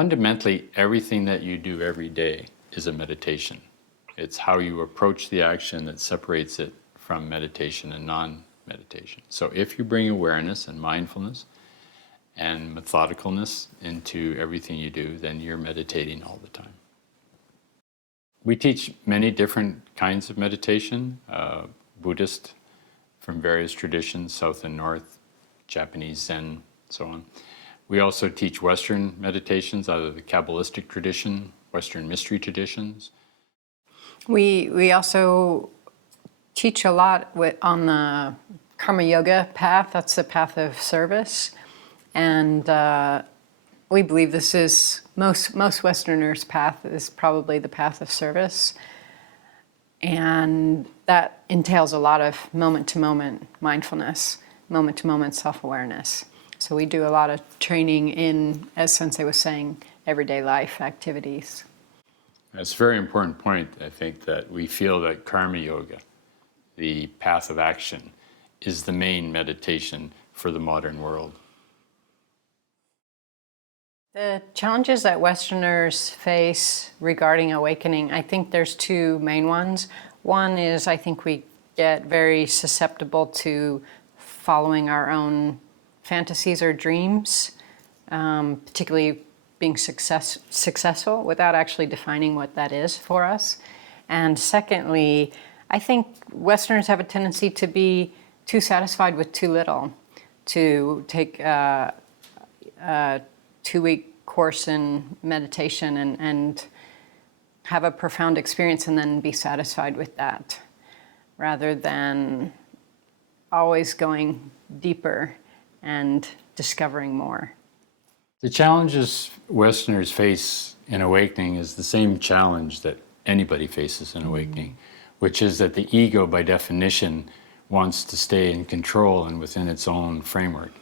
Fundamentally, everything that you do every day is a meditation. It's how you approach the action that separates it from meditation and non-meditation. So if you bring awareness and mindfulness and methodicalness into everything you do, then you're meditating all the time. We teach many different kinds of meditation, Buddhist from various traditions, South and North, Japanese Zen, so on. We also teach Western meditations, either the Kabbalistic tradition, Western mystery traditions. We also teach a lot on the Karma Yoga path. That's the path of service. And we believe this is, most Westerners' path is probably the path of service. And that entails a lot of moment-to-moment mindfulness, moment-to-moment self-awareness. So we do a lot of training in, as Sensei was saying, everyday life activities. It's a very important point, I think, that we feel that Karma Yoga, the path of action, is the main meditation for the modern world. The challenges that Westerners face regarding awakening, I think there's two main ones. One is I think we get very susceptible to following our own fantasies or dreams, particularly being successful without actually defining what that is for us. And secondly, I think Westerners have a tendency to be too satisfied with too little, to take a 2-week course in meditation and have a profound experience and then be satisfied with that, rather than always going deeper and discovering more. The challenges Westerners face in awakening is the same challenge that anybody faces in awakening, which is that the ego, by definition, wants to stay in control and within its own framework.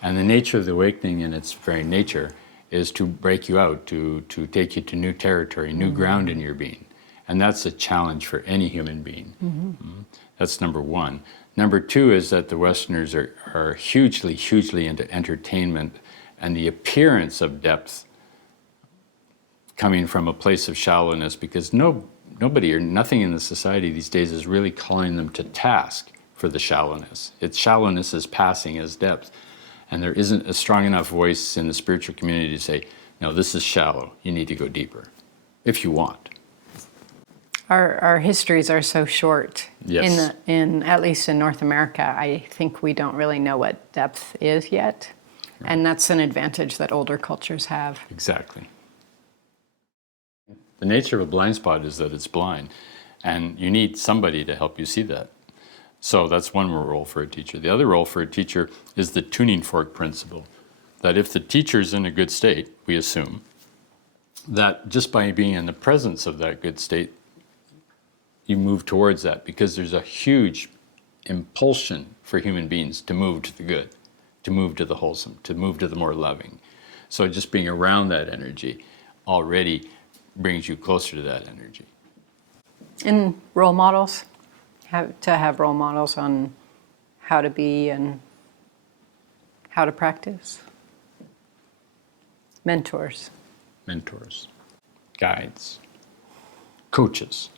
And the nature of the awakening in its very nature is to break you out, to take you to new territory, new ground in your being. And that's a challenge for any human being. That's number one. Number two is that the Westerners are hugely, hugely into entertainment and the appearance of depth coming from a place of shallowness, because nobody or nothing in the society these days is really calling them to task for the shallowness. Shallowness is passing as depth. And there isn't a strong enough voice in the spiritual community to say, no, this is shallow, you need to go deeper, if you want. Our histories are so short. Yes. At least in North America, I think we don't really know what depth is yet. Right. And that's an advantage that older cultures have. Exactly. The nature of a blind spot is that it's blind, and you need somebody to help you see that. So that's one role for a teacher. The other role for a teacher is the tuning fork principle, that if the teacher's in a good state, we assume, that just by being in the presence of that good state, you move towards that, because there's a huge impulsion for human beings to move to the good, to move to the wholesome, to move to the more loving. So just being around that energy already brings you closer to that energy. And role models? To have role models on how to be and how to practice. Mentors. Mentors, guides, coaches.